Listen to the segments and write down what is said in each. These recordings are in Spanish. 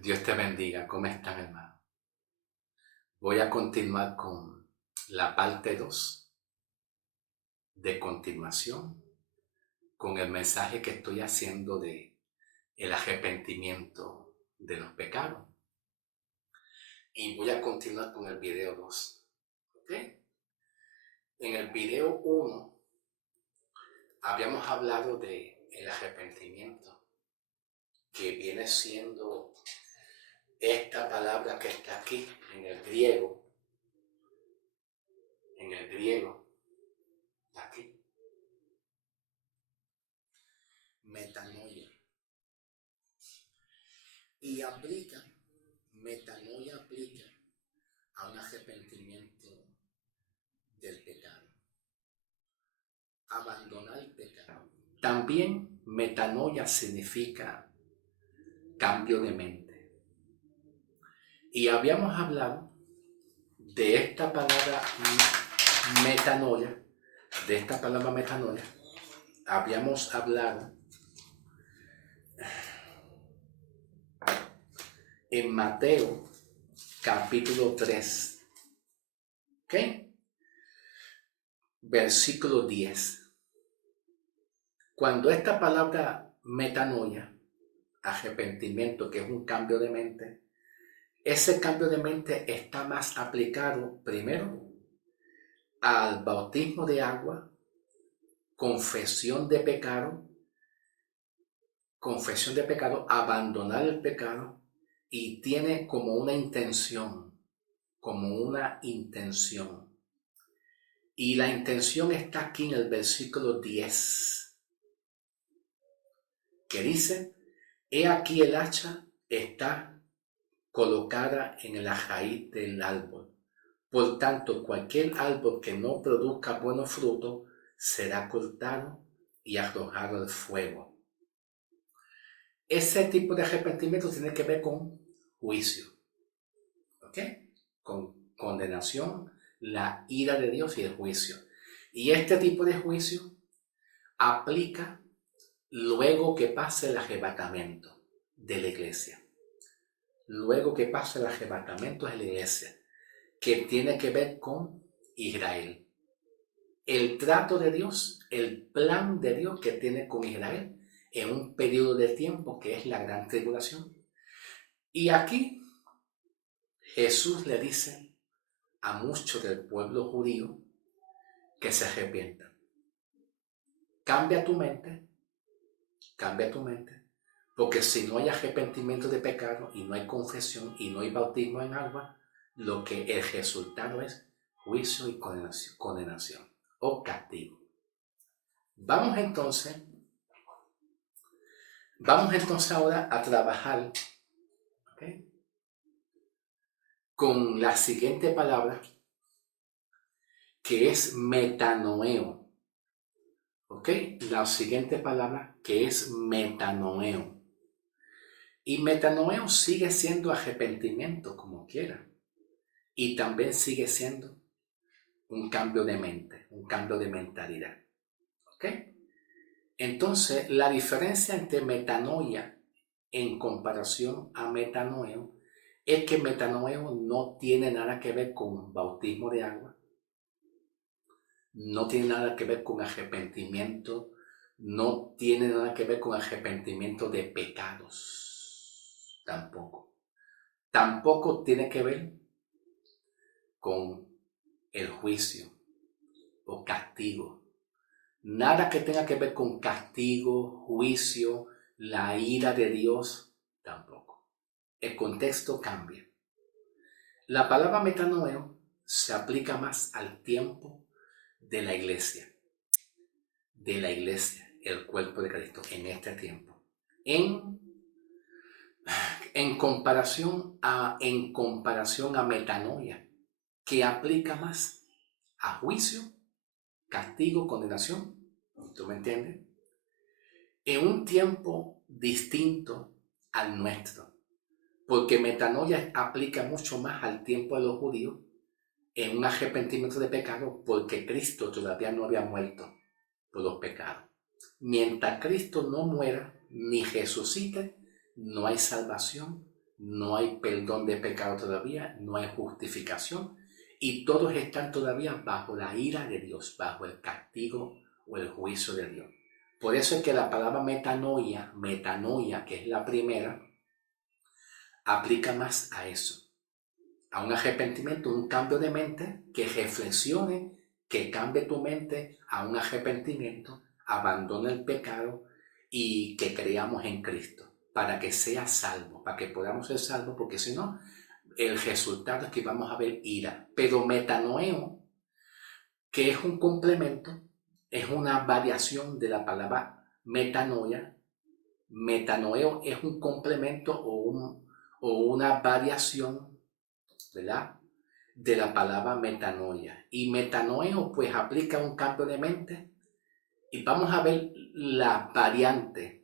Dios te bendiga. ¿Cómo están, hermano? Voy a continuar con la parte 2 de continuación con el mensaje que estoy haciendo de el arrepentimiento de los pecados. Y voy a continuar con el video 2. ¿Ok? En el video 1 habíamos hablado de el arrepentimiento, que viene siendo esta palabra que está aquí en el griego, aquí, metanoia. Y metanoia aplica a un arrepentimiento del pecado, abandonar el pecado. También metanoia significa cambio de mente. Y habíamos hablado de esta palabra metanoia, habíamos hablado en Mateo capítulo 3, ¿ok? Versículo 10. Cuando esta palabra metanoia, arrepentimiento, que es un cambio de mente, ese cambio de mente está más aplicado primero al bautismo de agua, confesión de pecado, abandonar el pecado, y tiene como una intención. Y la intención está aquí en el versículo 10, que dice: he aquí el hacha está colocada en la raíz del árbol. Por tanto, cualquier árbol que no produzca buenos frutos será cortado y arrojado al fuego. Ese tipo de arrepentimiento tiene que ver con juicio, ¿ok? Con condenación, la ira de Dios y el juicio. Y este tipo de juicio aplica luego que pase el arrebatamiento de la iglesia. Que tiene que ver con Israel. El trato de Dios, el plan de Dios que tiene con Israel en un periodo de tiempo que es la gran tribulación. Y aquí Jesús le dice a muchos del pueblo judío que se arrepientan. Cambia tu mente, porque si no hay arrepentimiento de pecado y no hay confesión y no hay bautismo en agua, lo que el resultado es juicio y condenación o castigo. Vamos entonces ahora a trabajar, ¿okay?, con la siguiente palabra, que es metanoeo. ¿Ok? La siguiente palabra, que es metanoeo. Y metanoeo sigue siendo arrepentimiento como quiera. Y también sigue siendo un cambio de mente, un cambio de mentalidad. ¿Ok? Entonces, la diferencia entre metanoia en comparación a metanoeo es que metanoeo no tiene nada que ver con bautismo de agua, no tiene nada que ver con arrepentimiento, no tiene nada que ver con arrepentimiento de pecados, tampoco tiene que ver con el juicio o castigo. Nada que tenga que ver con castigo, juicio, la ira de Dios, tampoco. El contexto cambia. La palabra metanoeo se aplica más al tiempo de la iglesia, el cuerpo de Cristo en este tiempo. En comparación a metanoia, que aplica más a juicio, castigo, condenación, ¿tú me entiendes? En un tiempo distinto al nuestro, porque metanoia aplica mucho más al tiempo de los judíos, en un arrepentimiento de pecado, porque Cristo todavía no había muerto por los pecados. Mientras Cristo no muera ni resucite, no hay salvación no hay perdón de pecado todavía, no hay justificación y todos están todavía bajo la ira de Dios, bajo el castigo o el juicio de Dios. Por eso es que la palabra metanoia, que es la primera, aplica más a eso, a un arrepentimiento, un cambio de mente, que reflexione, que cambie tu mente a un arrepentimiento, abandone el pecado y que creamos en Cristo para que sea salvo, para que podamos ser salvos, porque si no, el resultado es que vamos a ver ira. Pero metanoeo, que es un complemento, es una variación de la palabra metanoia. Metanoeo es un complemento o una variación, ¿verdad?, de la palabra metanoia. Y metanoeo pues aplica un cambio de mente. Y vamos a ver las variantes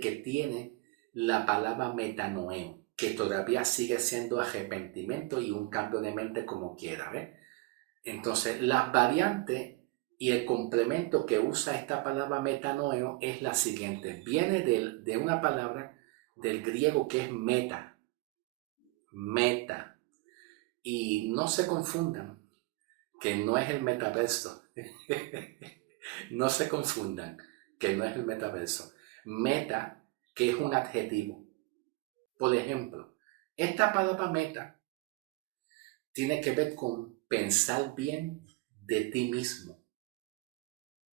que tiene la palabra metanoeo, que todavía sigue siendo arrepentimiento y un cambio de mente como quiera, ¿ves? Entonces, las variantes y el complemento que usa esta palabra metanoeo es la siguiente. Viene de una palabra del griego que es meta. Y no se confundan, que no es el metaverso. No se confundan, que no es el metaverso. Meta, que es un adjetivo. Por ejemplo, esta palabra meta tiene que ver con pensar bien de ti mismo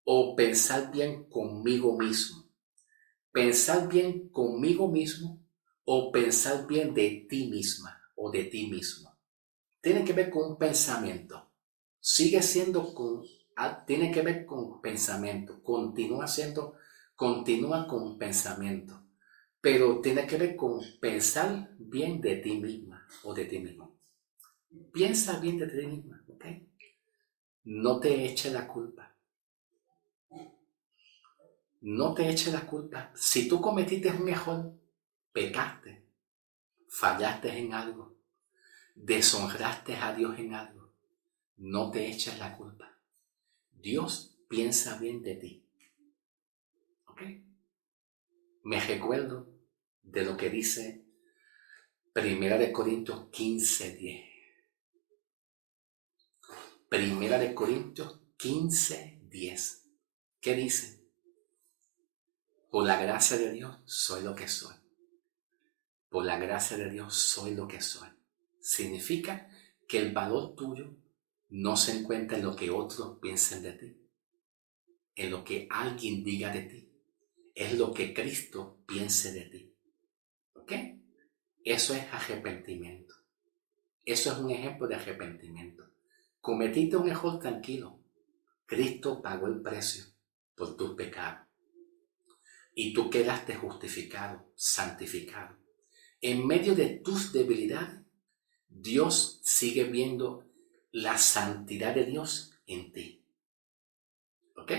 o pensar bien conmigo mismo. Pensar bien conmigo mismo o pensar bien de ti misma o de ti mismo. Tiene que ver con un pensamiento. Sigue siendo tiene que ver con pensamiento. Continúa con pensamiento. Pero tiene que ver con pensar bien de ti misma o de ti mismo. Piensa bien de ti misma, ¿ok? No te eche la culpa. No te eche la culpa. Si tú cometiste un error, pecaste, fallaste en algo, deshonraste a Dios en algo, no te eches la culpa. Dios piensa bien de ti. ¿Ok? Me recuerdo de lo que dice 1 Corintios 15:10. 1 Corintios 15:10. ¿Qué dice? Por la gracia de Dios soy lo que soy. Por la gracia de Dios soy lo que soy. Significa que el valor tuyo no se encuentra en lo que otros piensen de ti, en lo que alguien diga de ti. Es lo que Cristo piense de ti. ¿Ok? Eso es arrepentimiento. Eso es un ejemplo de arrepentimiento. Cometiste un error, tranquilo. Cristo pagó el precio por tus pecados. Y tú quedaste justificado, santificado. En medio de tus debilidades, Dios sigue viendo la santidad de Dios en ti. ¿Ok?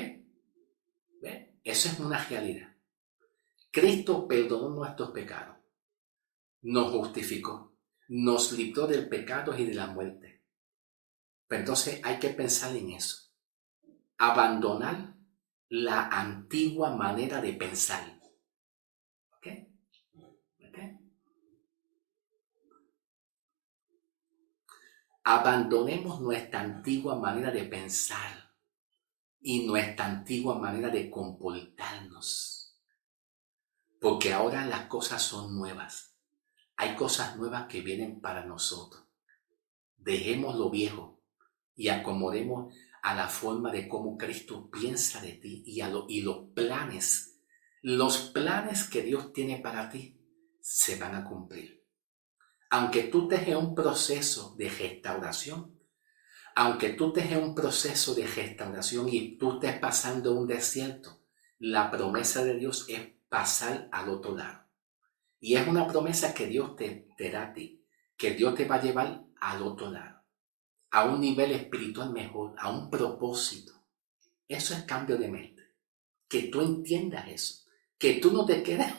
¿Ve? Eso es una realidad. Cristo perdonó nuestros pecados, nos justificó, nos libró del pecado y de la muerte. Pero entonces hay que pensar en eso. Abandonar la antigua manera de pensar. ¿Ok? ¿Ok? Abandonemos nuestra antigua manera de pensar y nuestra antigua manera de comportarnos. Porque ahora las cosas son nuevas. Hay cosas nuevas que vienen para nosotros. Dejemos lo viejo y acomodemos a la forma de cómo Cristo piensa de ti y los planes que Dios tiene para ti se van a cumplir. Aunque tú estés en un proceso de restauración, y tú estés pasando un desierto, la promesa de Dios es pasar al otro lado. Y es una promesa que Dios te da a ti, que Dios te va a llevar al otro lado, a un nivel espiritual mejor, a un propósito. Eso es cambio de mente. Que tú entiendas eso. Que tú no te quedes.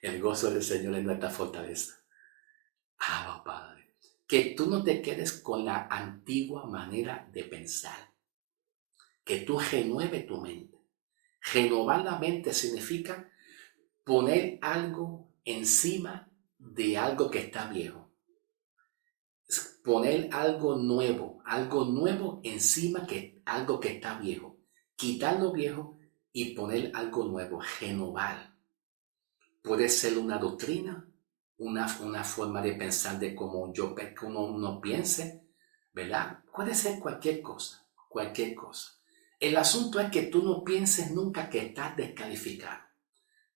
El gozo del Señor es nuestra fortaleza. Padre. Que tú no te quedes con la antigua manera de pensar. Que tú renueves tu mente. Renovar la mente significa poner algo encima de algo que está viejo. Poner algo nuevo encima de algo que está viejo. Quitar lo viejo y poner algo nuevo, renovar. Puede ser una doctrina, una forma de pensar de cómo uno piense, ¿verdad? Puede ser cualquier cosa, cualquier cosa. El asunto es que tú no pienses nunca que estás descalificado.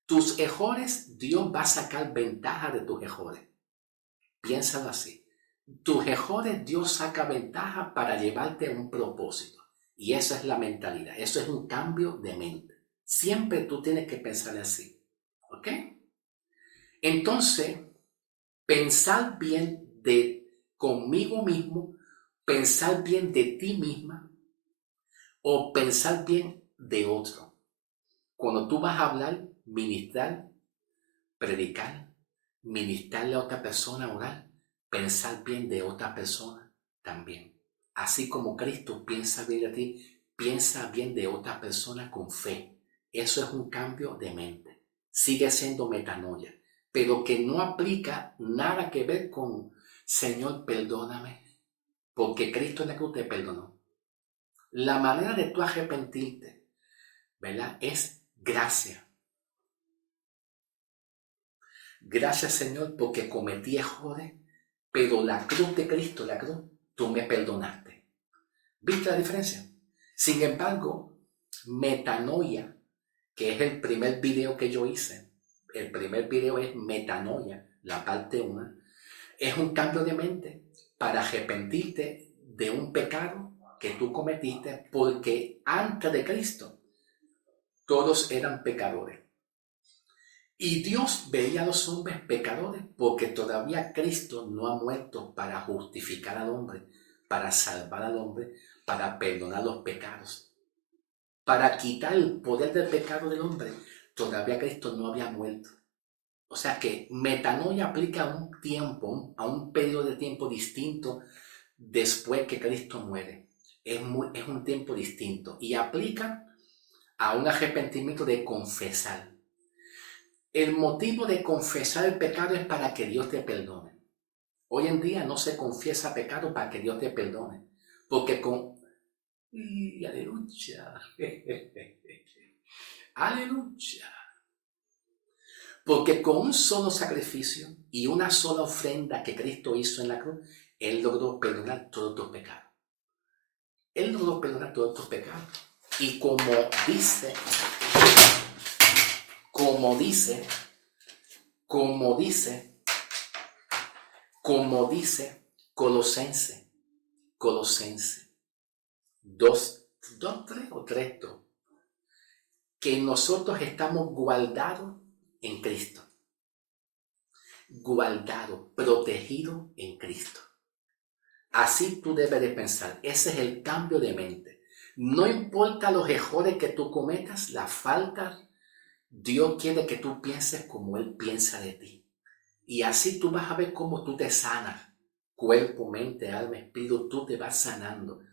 Tus errores, Dios va a sacar ventaja de tus errores. Piénsalo así. Tus errores, Dios saca ventaja para llevarte a un propósito. Y esa es la mentalidad. Eso es un cambio de mente. Siempre tú tienes que pensar así. ¿Ok? Entonces, pensar bien de conmigo mismo, pensar bien de ti misma o pensar bien de otro. Cuando tú vas a hablar, ministrar, predicar, ministrarle a otra persona, orar, pensar bien de otra persona también. Así como Cristo piensa bien de ti, piensa bien de otra persona con fe. Eso es un cambio de mente. Sigue siendo metanoia, pero que no aplica nada que ver con Señor, perdóname, porque Cristo en la cruz te perdonó. La manera de tú arrepentirte, ¿verdad? Es gracia. Gracias, Señor, porque cometí errores, pero la cruz de Cristo, la cruz, tú me perdonaste. ¿Viste la diferencia? Sin embargo, metanoia, que es el primer video que yo hice, el primer video es metanoia, la parte 1, es un cambio de mente para arrepentirte de un pecado que tú cometiste, porque antes de Cristo todos eran pecadores. Y Dios veía a los hombres pecadores porque todavía Cristo no ha muerto para justificar al hombre, para salvar al hombre, para perdonar los pecados, para quitar el poder del pecado del hombre. Todavía Cristo no había muerto. O sea que metanoia aplica a un tiempo, a un periodo de tiempo distinto después que Cristo muere. Es un tiempo distinto y aplica a un arrepentimiento de confesar. El motivo de confesar el pecado es para que Dios te perdone. Hoy en día no se confiesa pecado para que Dios te perdone. Porque aleluya. Aleluya. Porque con un solo sacrificio y una sola ofrenda que Cristo hizo en la cruz, Él logró perdonar todos tus pecados. Él logró perdonar todos tus pecados. Y como dice Colosense 2, 3 o 3, 2, que nosotros estamos guardados en Cristo, guardados, protegidos en Cristo. Así tú debes de pensar. Ese es el cambio de mente. No importa los errores que tú cometas, las faltas, Dios quiere que tú pienses como Él piensa de ti. Y así tú vas a ver cómo tú te sanas. Cuerpo, mente, alma, espíritu, tú te vas sanando.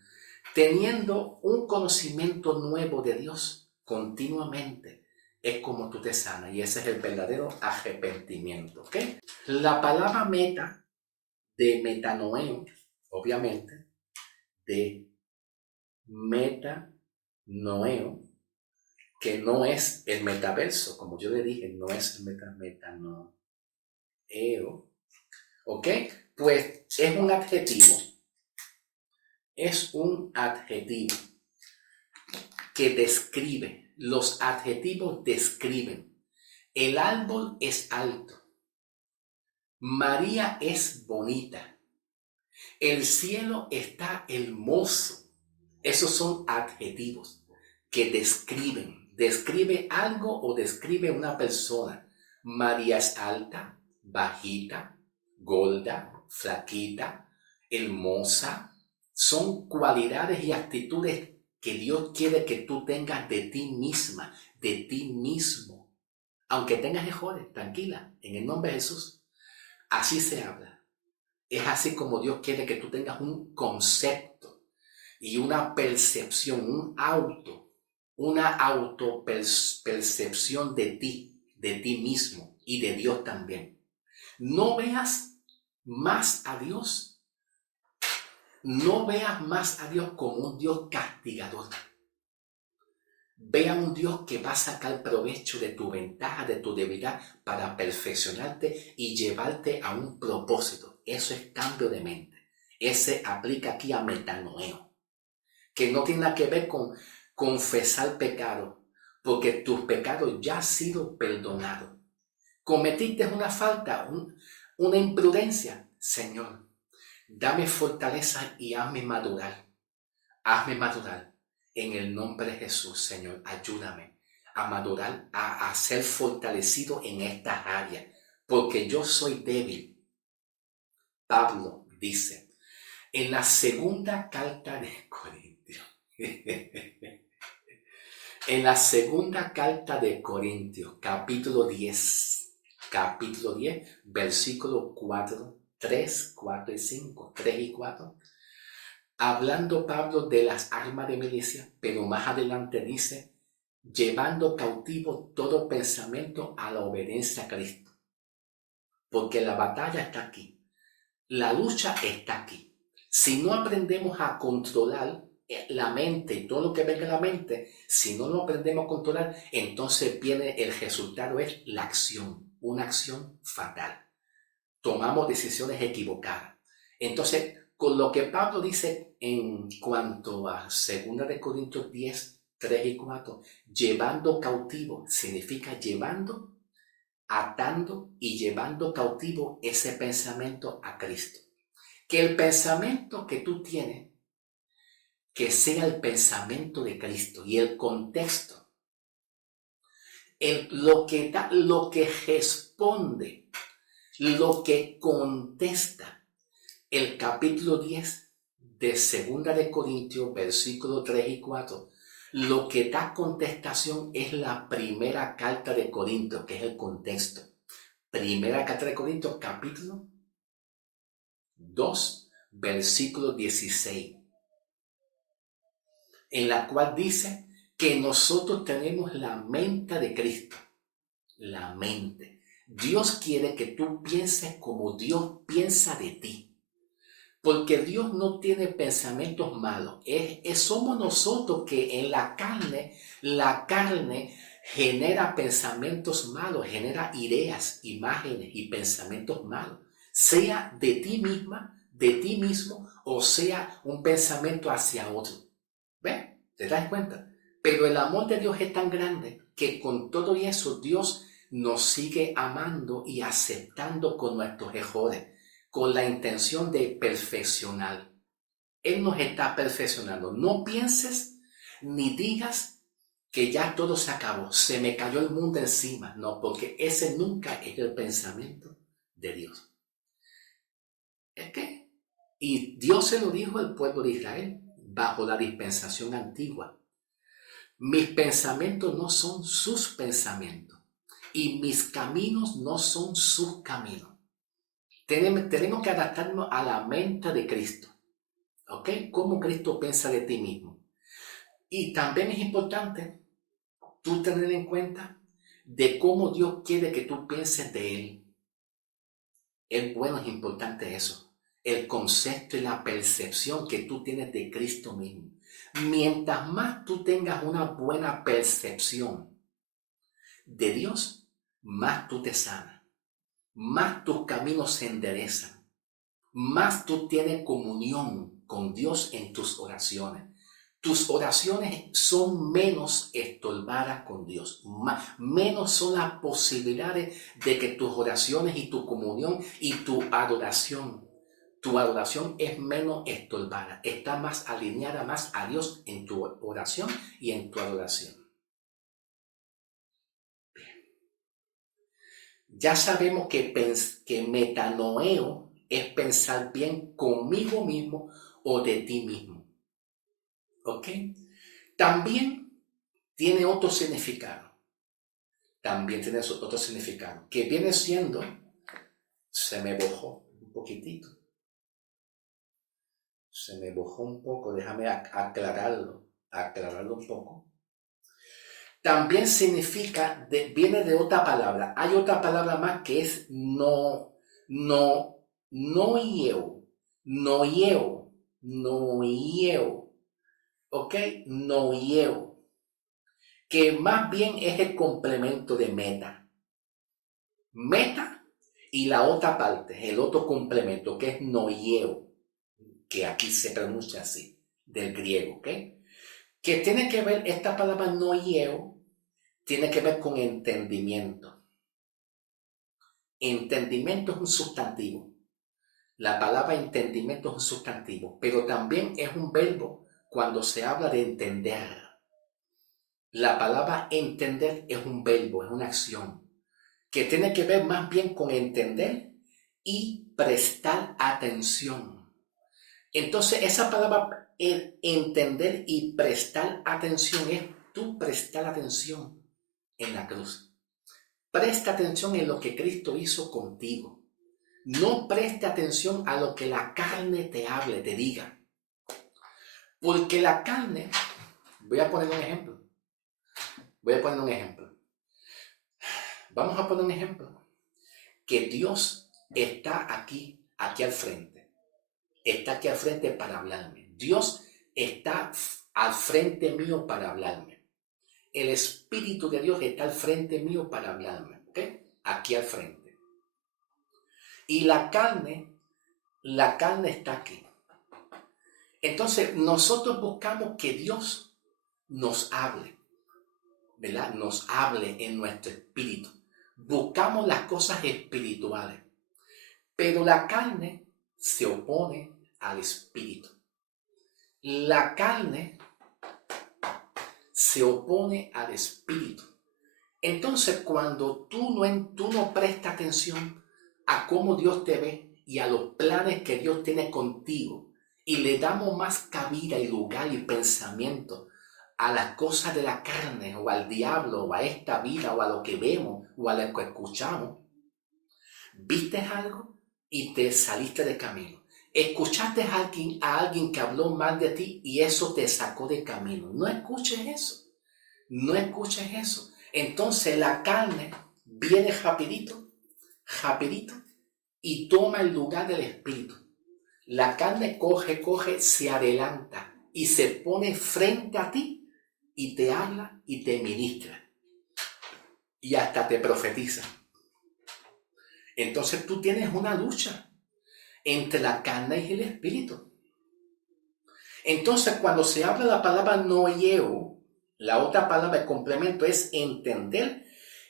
Teniendo un conocimiento nuevo de Dios continuamente, es como tú te sanas. Y ese es el verdadero arrepentimiento. ¿Ok? La palabra meta, de metanoeo, obviamente, de metanoeo, que no es el metaverso, como yo le dije, no es el metanoeo, ¿ok? Pues es un adjetivo que describe, los adjetivos describen, el árbol es alto, María es bonita, el cielo está hermoso. Esos son adjetivos que describe algo o describe una persona. María es alta, bajita, gorda, flaquita, hermosa. Son cualidades y actitudes que Dios quiere que tú tengas de ti misma, de ti mismo. Aunque tengas errores, tranquila, en el nombre de Jesús. Así se habla. Es así como Dios quiere que tú tengas un concepto y una percepción, una autopercepción de ti, de ti mismo y de Dios también. No veas más a Dios, no veas más a Dios como un Dios castigador. Ve a un Dios que va a sacar provecho de tu ventaja, de tu debilidad, para perfeccionarte y llevarte a un propósito. Eso es cambio de mente. Ese aplica aquí a metanoeo, que no tiene nada que ver con confesar pecado, porque tus pecados ya han sido perdonados. Cometiste una falta, una imprudencia. Señor, dame fortaleza y hazme madurar. Hazme madurar. En el nombre de Jesús, Señor, ayúdame a madurar, a ser fortalecido en estas áreas, porque yo soy débil. Pablo dice en la segunda carta de Corintios, en la segunda carta de Corintios, capítulo 10, versículo 4, 3, 4 y 5, 3 y 4. Hablando Pablo de las armas de milicia, pero más adelante dice, llevando cautivo todo pensamiento a la obediencia a Cristo. Porque la batalla está aquí, la lucha está aquí. Si no aprendemos a controlar la mente y todo lo que venga a la mente, si no lo aprendemos a controlar, entonces viene el resultado, es la acción, una acción fatal. Tomamos decisiones equivocadas. Entonces, con lo que Pablo dice en cuanto a 2 de Corintios 10, 3 y 4, llevando cautivo, significa llevando, atando y llevando cautivo ese pensamiento a Cristo. Que el pensamiento que tú tienes, que sea el pensamiento de Cristo y el contexto, lo que responde, lo que contesta el capítulo 10 de 2 de Corintios, versículos 3 y 4, lo que da contestación es la primera carta de Corintios, que es el contexto. Primera carta de Corintios, capítulo 2, versículo 16, en la cual dice que nosotros tenemos la mente de Cristo. La mente. Dios quiere que tú pienses como Dios piensa de ti. Porque Dios no tiene pensamientos malos. Somos nosotros que en la carne genera pensamientos malos, genera ideas, imágenes y pensamientos malos. Sea de ti misma, de ti mismo, o sea un pensamiento hacia otro. ¿Ves? ¿Te das cuenta? Pero el amor de Dios es tan grande que con todo eso Dios nos sigue amando y aceptando con nuestros errores, con la intención de perfeccionar. Él nos está perfeccionando. No pienses ni digas que ya todo se acabó, se me cayó el mundo encima. No, porque ese nunca es el pensamiento de Dios. ¿Es que? Y Dios se lo dijo al pueblo de Israel bajo la dispensación antigua. Mis pensamientos no son sus pensamientos y mis caminos no son sus caminos. Tenemos que adaptarnos a la mente de Cristo. ¿Ok? Cómo Cristo piensa de ti mismo. Y también es importante tú tener en cuenta de cómo Dios quiere que tú pienses de Él. Es bueno, es importante eso. El concepto y la percepción que tú tienes de Cristo mismo. Mientras más tú tengas una buena percepción de Dios, más tú te sanas, más tus caminos se enderezan, más tú tienes comunión con Dios en tus oraciones. Tus oraciones son menos estorbadas con Dios, menos son las posibilidades de que tus oraciones y tu comunión y tu adoración es menos estorbada, está más alineada más a Dios en tu oración y en tu adoración. Ya sabemos que metanoeo es pensar bien conmigo mismo o de ti mismo. ¿Ok? También tiene otro significado. Que viene siendo, se me bojó un poquitito. Se me bojó un poco, déjame aclararlo un poco. También significa, viene de otra palabra. Hay otra palabra más que es noieo, noieo, noieo, ¿ok? Noieo, que más bien es el complemento de meta. Meta y la otra parte, el otro complemento, que es noieo, que aquí se pronuncia así, del griego, ¿ok? Que tiene que ver, esta palabra noieo, tiene que ver con entendimiento. Entendimiento es un sustantivo. La palabra entendimiento es un sustantivo, pero también es un verbo cuando se habla de entender. La palabra entender es un verbo, es una acción, que tiene que ver más bien con entender y prestar atención. Entonces, esa palabra entender y prestar atención es tú prestar atención en la cruz. Presta atención en lo que Cristo hizo contigo. No preste atención a lo que la carne te hable, te diga. Porque la carne, voy a poner un ejemplo. Vamos a poner un ejemplo. Que Dios está aquí al frente. Está aquí al frente para hablarme. Dios está al frente mío para hablarme. El Espíritu de Dios está al frente mío para hablarme. ¿Ok? Aquí al frente. Y la carne está aquí. Entonces nosotros buscamos que Dios nos hable, ¿verdad? Nos hable en nuestro espíritu. Buscamos las cosas espirituales. Pero la carne se opone al espíritu. La carne se opone al espíritu. Entonces, cuando tú no prestas atención a cómo Dios te ve y a los planes que Dios tiene contigo, y le damos más cabida y lugar y pensamiento a las cosas de la carne o al diablo o a esta vida o a lo que vemos o a lo que escuchamos, viste algo y te saliste de camino. Escuchaste a alguien que habló mal de ti y eso te sacó de camino. No escuches eso. No escuches eso. Entonces la carne viene rapidito y toma el lugar del espíritu. La carne coge, se adelanta y se pone frente a ti y te habla y te ministra y hasta te profetiza. Entonces tú tienes una lucha entre la carne y el espíritu. Entonces cuando se habla la palabra noieo, la otra palabra de complemento es entender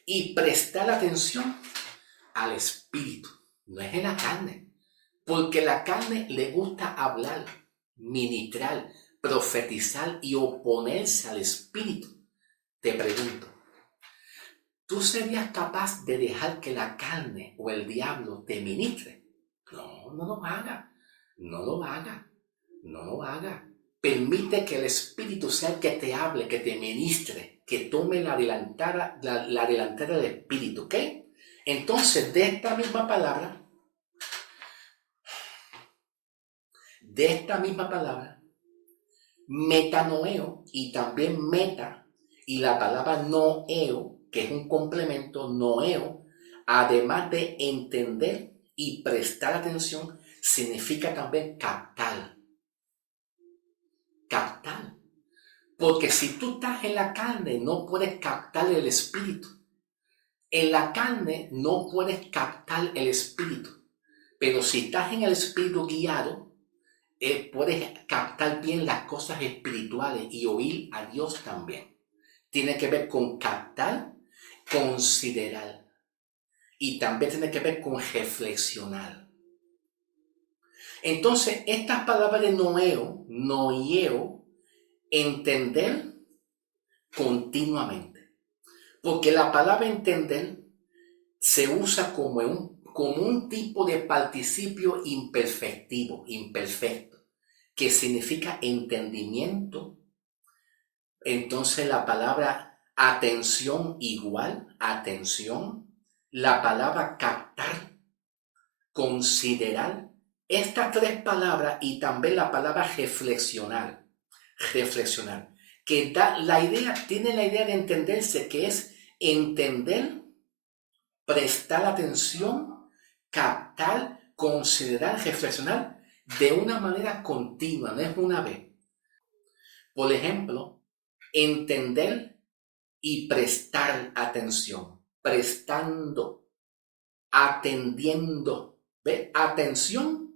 y prestar atención al espíritu, no es en la carne, porque la carne le gusta hablar, ministrar, profetizar y oponerse al espíritu. Te pregunto, ¿tú serías capaz de dejar que la carne o el diablo te ministre? No, no lo haga, no lo haga, no lo haga. Permite que el espíritu sea el que te hable, que te ministre, que tome la delantera del espíritu, ¿ok? Entonces, de esta misma palabra, metanoeo y también meta, y la palabra noeo, que es un complemento, noeo, además de entender y prestar atención, significa también captar. Captar. Porque si tú estás en la carne, no puedes captar el espíritu. En la carne no puedes captar el espíritu. Pero si estás en el espíritu guiado, puedes captar bien las cosas espirituales y oír a Dios también. Tiene que ver con captar, considerar. Y también tiene que ver con reflexionar. Entonces, estas palabras de noieo, entender continuamente. Porque la palabra entender se usa como un tipo de participio imperfecto, que significa entendimiento. Entonces la palabra atención igual, atención. La palabra captar, considerar. Estas tres palabras y también la palabra reflexionar, que tiene la idea de entenderse, que es entender, prestar atención, captar, considerar, reflexionar de una manera continua, no es una vez. Por ejemplo, entender y prestar atención, prestando, atendiendo. ¿Ve? Atención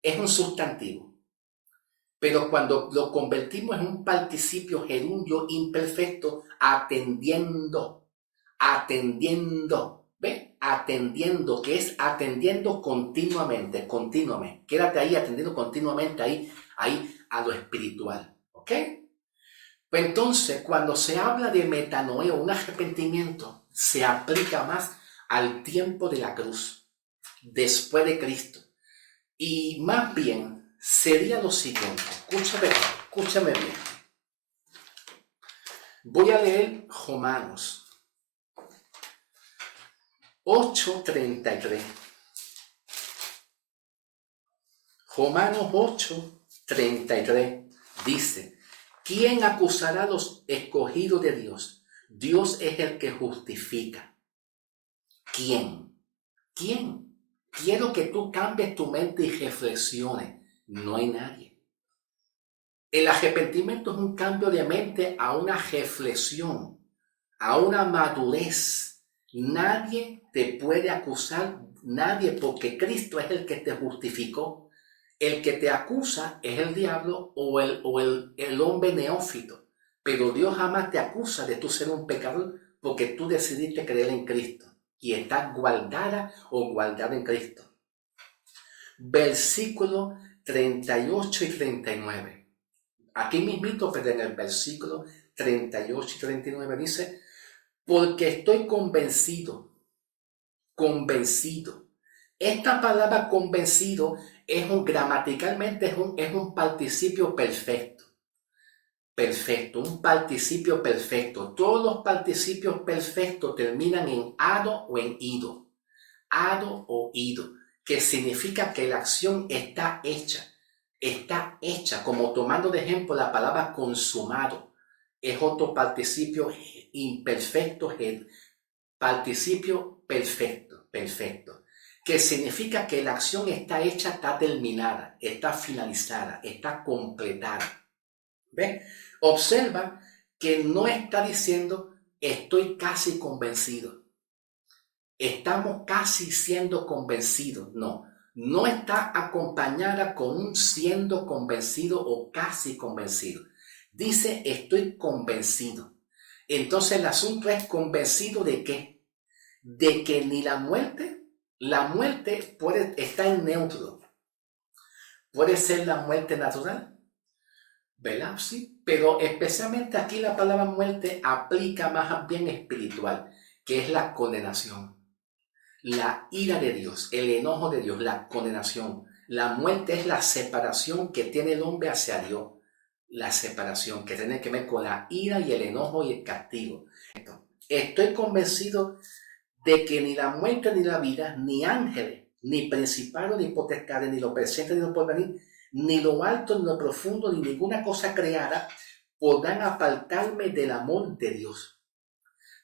es un sustantivo, pero cuando lo convertimos en un participio gerundio imperfecto, atendiendo, ¿ve? Atendiendo, que es atendiendo continuamente. Quédate ahí atendiendo continuamente, ahí a lo espiritual, ¿ok? Pues entonces, cuando se habla de metanoia, un arrepentimiento, se aplica más al tiempo de la cruz, después de Cristo. Y más bien sería lo siguiente, escúchame bien. Voy a leer Romanos 8:33. Romanos 8:33 dice: ¿quién acusará a los escogidos de Dios? Dios es el que justifica. ¿Quién? Quiero que tú cambies tu mente y reflexiones. No hay nadie. El arrepentimiento es un cambio de mente a una reflexión, a una madurez. Nadie te puede acusar, nadie, porque Cristo es el que te justificó. El que te acusa es el diablo o el hombre neófito. Pero Dios jamás te acusa de tú ser un pecador porque tú decidiste creer en Cristo y estás guardada o guardado en Cristo. Versículo 38 y 39. Aquí mismito, pero en el versículo 38 y 39 dice: porque estoy convencido. Esta palabra convencido gramaticalmente es un participio perfecto. Un participio perfecto. Todos los participios perfectos terminan en ado o en ido. Ado o ido, que significa que la acción está hecha. Está hecha, como tomando de ejemplo la palabra consumado. Es otro participio imperfecto, participio perfecto, que significa que la acción está hecha, está terminada, está finalizada, está completada. ¿Ves? Observa que no está diciendo estoy casi convencido. Estamos casi siendo convencidos. No está acompañada con un siendo convencido o casi convencido. Dice estoy convencido. Entonces el asunto es convencido de qué? De que ni la muerte puede estar en neutro. Puede ser la muerte natural, ¿verdad? Sí, pero especialmente aquí la palabra muerte aplica más bien espiritual, que es la condenación. La ira de Dios, el enojo de Dios, la condenación. La muerte es la separación que tiene el hombre hacia Dios. La separación que tiene que ver con la ira y el enojo y el castigo. Estoy convencido de que ni la muerte ni la vida, ni ángeles, ni principados, ni potestades, ni lo presente, ni lo porvenir, ni lo alto, ni lo profundo, ni ninguna cosa creada, podrán apartarme del amor de Dios.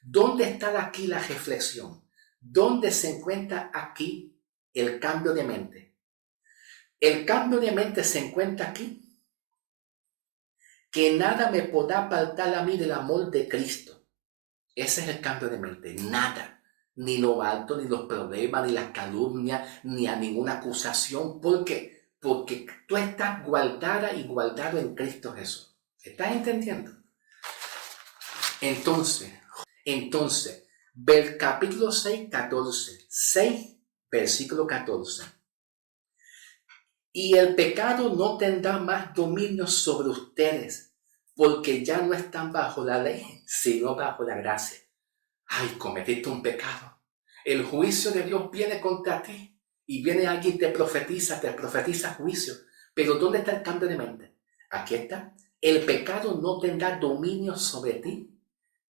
¿Dónde está aquí la reflexión? ¿Dónde se encuentra aquí el cambio de mente? El cambio de mente se encuentra aquí. Que nada me podrá apartar a mí del amor de Cristo. Ese es el cambio de mente. Nada. Ni lo alto, ni los problemas, ni las calumnias, ni a ninguna acusación. ¿Por qué? Porque tú estás guardada y guardado en Cristo Jesús. ¿Estás entendiendo? Entonces, capítulo 6, 14. 6, versículo 14. Y el pecado no tendrá más dominio sobre ustedes, porque ya no están bajo la ley, sino bajo la gracia. Ay, cometiste un pecado. El juicio de Dios viene contra ti y viene alguien y te profetiza juicio. Pero ¿dónde está el cambio de mente? Aquí está. El pecado no tendrá dominio sobre ti,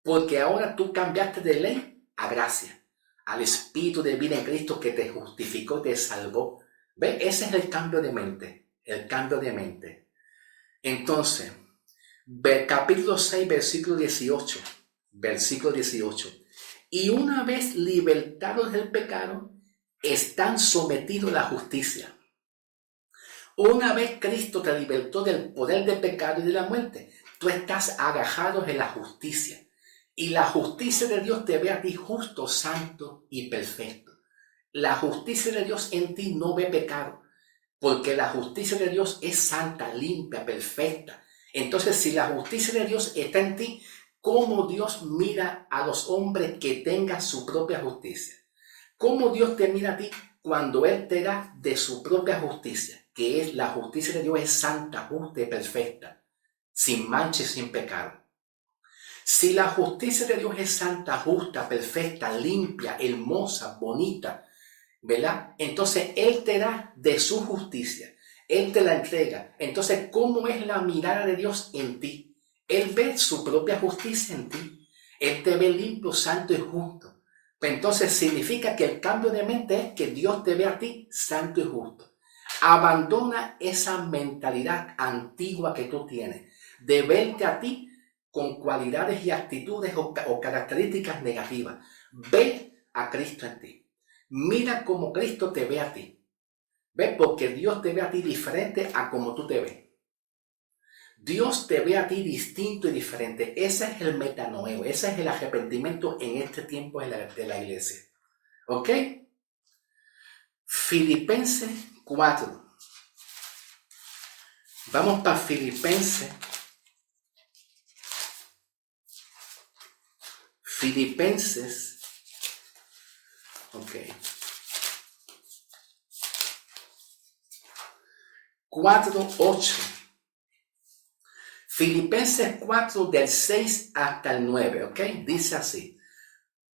porque ahora tú cambiaste de ley a gracia, al Espíritu de vida en Cristo que te justificó, te salvó. ¿Ves? Ese es el cambio de mente. El cambio de mente. Entonces, Capítulo 6, versículo 18. Versículo 18. Y una vez libertados del pecado, están sometidos a la justicia. Una vez Cristo te libertó del poder del pecado y de la muerte, tú estás agajado en la justicia. Y la justicia de Dios te ve a ti justo, santo y perfecto. La justicia de Dios en ti no ve pecado, porque la justicia de Dios es santa, limpia, perfecta. Entonces, si la justicia de Dios está en ti, ¿cómo Dios mira a los hombres que tengan su propia justicia? ¿Cómo Dios te mira a ti cuando Él te da de su propia justicia? Que es la justicia de Dios, es santa, justa y perfecta, sin mancha y sin pecado. Si la justicia de Dios es santa, justa, perfecta, limpia, hermosa, bonita, ¿verdad? Entonces Él te da de su justicia, Él te la entrega. Entonces, ¿cómo es la mirada de Dios en ti? Él ve su propia justicia en ti. Él te ve limpio, santo y justo. Pues entonces significa que el cambio de mente es que Dios te ve a ti santo y justo. Abandona esa mentalidad antigua que tú tienes de verte a ti con cualidades y actitudes o características negativas. Ve a Cristo en ti. Mira cómo Cristo te ve a ti. ¿Ves? Porque Dios te ve a ti diferente a como tú te ves. Dios te ve a ti distinto y diferente. Ese es el metanoeo, ese es el arrepentimiento en este tiempo de la iglesia. ¿Ok? Filipenses 4. Vamos para Filipenses. Filipenses. Ok. 4:8. Filipenses 4 del 6 hasta el 9, ¿ok? Dice así: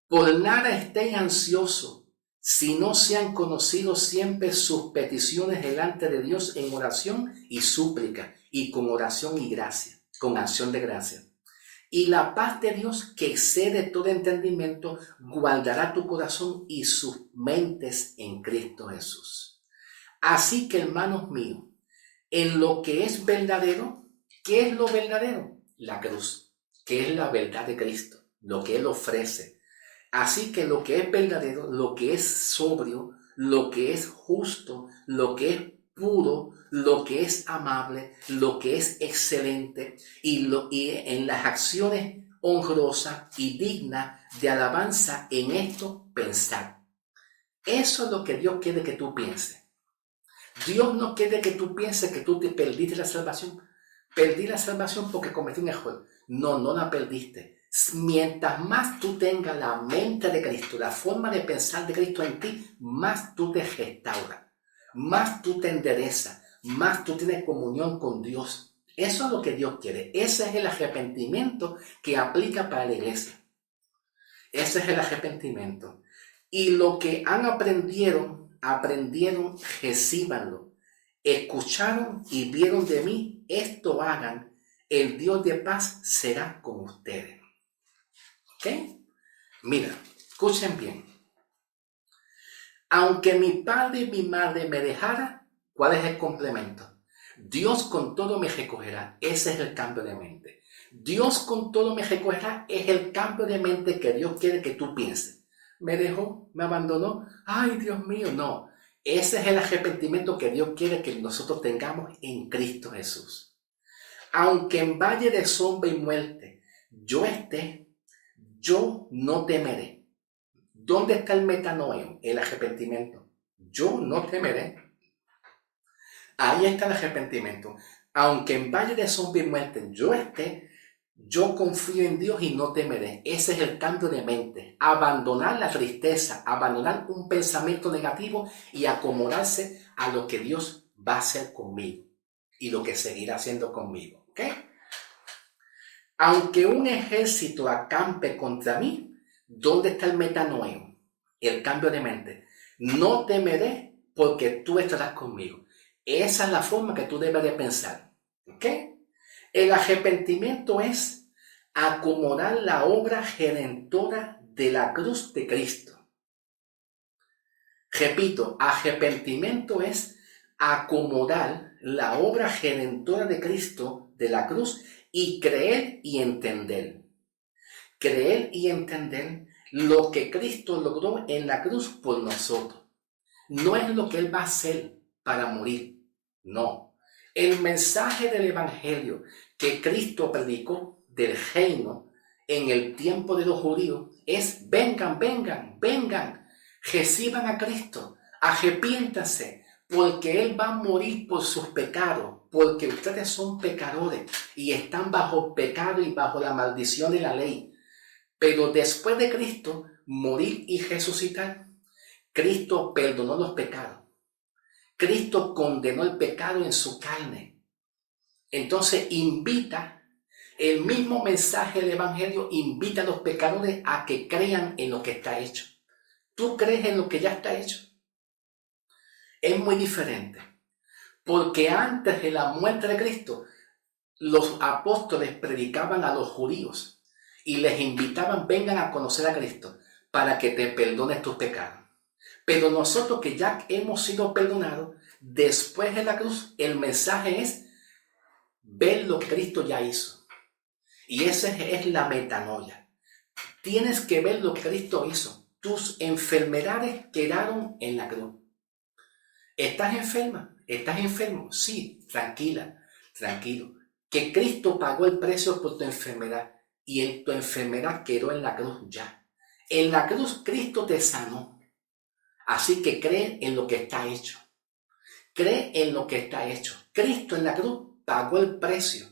por nada estéis ansiosos, si no sean conocidos siempre sus peticiones delante de Dios en oración y súplica, y con oración y gracia, con acción de gracia. Y la paz de Dios, que excede todo entendimiento, guardará tu corazón y sus mentes en Cristo Jesús. Así que, hermanos míos, en lo que es verdadero, ¿qué es lo verdadero? La cruz, que es la verdad de Cristo, lo que Él ofrece. Así que lo que es verdadero, lo que es sobrio, lo que es justo, lo que es puro, lo que es amable, lo que es excelente y en las acciones honrosas y dignas de alabanza, en esto pensar. Eso es lo que Dios quiere que tú pienses. Dios no quiere que tú pienses que tú te perdiste la salvación. Perdí la salvación porque cometí un error. No, no la perdiste. Mientras más tú tengas la mente de Cristo, la forma de pensar de Cristo en ti, más tú te restauras, más tú te enderezas, más tú tienes comunión con Dios. Eso es lo que Dios quiere. Ese es el arrepentimiento que aplica para la iglesia. Ese es el arrepentimiento. Y lo que aprendieron, recíbanlo. Escucharon y vieron de mí, esto hagan, el Dios de paz será con ustedes. ¿Ok? Mira, escuchen bien. Aunque mi padre y mi madre me dejara, ¿cuál es el complemento? Dios con todo me recogerá. Ese es el cambio de mente. Dios con todo me recogerá es el cambio de mente que Dios quiere que tú pienses. Me dejó, me abandonó. Ay, Dios mío, no. Ese es el arrepentimiento que Dios quiere que nosotros tengamos en Cristo Jesús. Aunque en valle de sombra y muerte yo esté, yo no temeré. ¿Dónde está el metanoeo? El arrepentimiento. Yo no temeré. Ahí está el arrepentimiento. Aunque en valle de sombra y muerte yo esté, yo confío en Dios y no temeré. Ese es el cambio de mente. Abandonar la tristeza, abandonar un pensamiento negativo y acomodarse a lo que Dios va a hacer conmigo y lo que seguirá haciendo conmigo. ¿Ok? Aunque un ejército acampe contra mí, ¿dónde está el metanoeo? El cambio de mente. No temeré porque tú estarás conmigo. Esa es la forma que tú debes de pensar. ¿Ok? El arrepentimiento es acomodar la obra redentora de la cruz de Cristo. Repito, arrepentimiento es acomodar la obra redentora de Cristo de la cruz y creer y entender. Creer y entender lo que Cristo logró en la cruz por nosotros. No es lo que Él va a hacer para morir, no. El mensaje del Evangelio que Cristo predicó del reino en el tiempo de los judíos es: vengan, vengan, vengan, reciban a Cristo, arrepiéntanse, porque Él va a morir por sus pecados, porque ustedes son pecadores y están bajo pecado y bajo la maldición de la ley. Pero después de Cristo morir y resucitar, Cristo perdonó los pecados. Cristo condenó el pecado en su carne. Entonces el mismo mensaje del Evangelio invita a los pecadores a que crean en lo que está hecho. ¿Tú crees en lo que ya está hecho? Es muy diferente. Porque antes de la muerte de Cristo, los apóstoles predicaban a los judíos y les invitaban: vengan a conocer a Cristo para que te perdones tus pecados. Pero nosotros que ya hemos sido perdonados, después de la cruz, el mensaje es ver lo que Cristo ya hizo. Y esa es la metanoia. Tienes que ver lo que Cristo hizo. Tus enfermedades quedaron en la cruz. ¿Estás enferma? ¿Estás enfermo? Sí, tranquila, tranquilo. Que Cristo pagó el precio por tu enfermedad y tu enfermedad quedó en la cruz ya. En la cruz Cristo te sanó. Así que cree en lo que está hecho. Cree en lo que está hecho. Cristo en la cruz pagó el precio,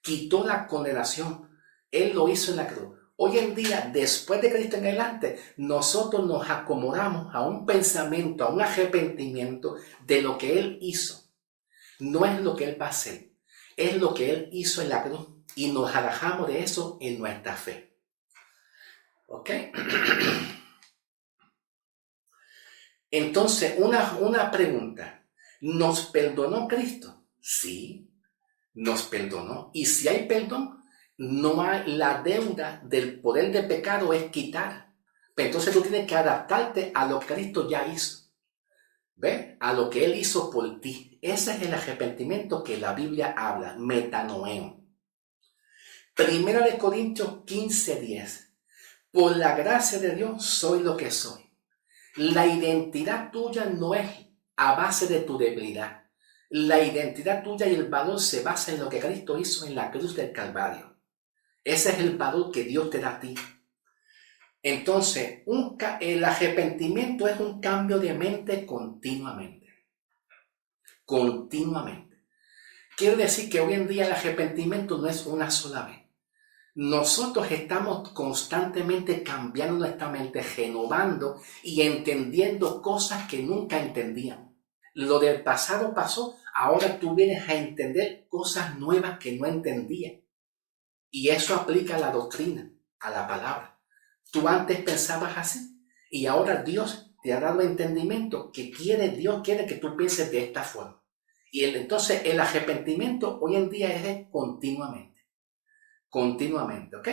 quitó la condenación. Él lo hizo en la cruz. Hoy en día, después de Cristo en adelante, nosotros nos acomodamos a un pensamiento, a un arrepentimiento de lo que Él hizo. No es lo que Él va a hacer, es lo que Él hizo en la cruz y nos agarramos de eso en nuestra fe. ¿Ok? Entonces, una pregunta. ¿Nos perdonó Cristo? Sí, nos perdonó. Y si hay perdón, no hay, la deuda del poder de pecado es quitar. Pero entonces tú tienes que adaptarte a lo que Cristo ya hizo. ¿Ves? A lo que Él hizo por ti. Ese es el arrepentimiento que la Biblia habla, metanoeo. Primera de Corintios 15:10. Por la gracia de Dios soy lo que soy. La identidad tuya no es a base de tu debilidad. La identidad tuya y el valor se basa en lo que Cristo hizo en la cruz del Calvario. Ese es el valor que Dios te da a ti. Entonces, el arrepentimiento es un cambio de mente continuamente. Continuamente. Quiere decir que hoy en día el arrepentimiento no es una sola vez. Nosotros estamos constantemente cambiando nuestra mente, renovando y entendiendo cosas que nunca entendíamos. Lo del pasado pasó, ahora tú vienes a entender cosas nuevas que no entendías. Y eso aplica a la doctrina, a la palabra. Tú antes pensabas así y ahora Dios te ha dado entendimiento que Dios quiere que tú pienses de esta forma. Y entonces el arrepentimiento hoy en día es continuamente. Continuamente, ¿ok?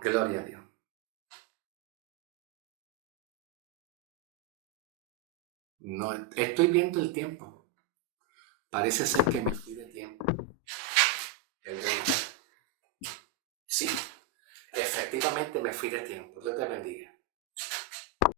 Gloria a Dios. No, estoy viendo el tiempo. Parece ser que me fui de tiempo. Sí, efectivamente me fui de tiempo. Dios te bendiga.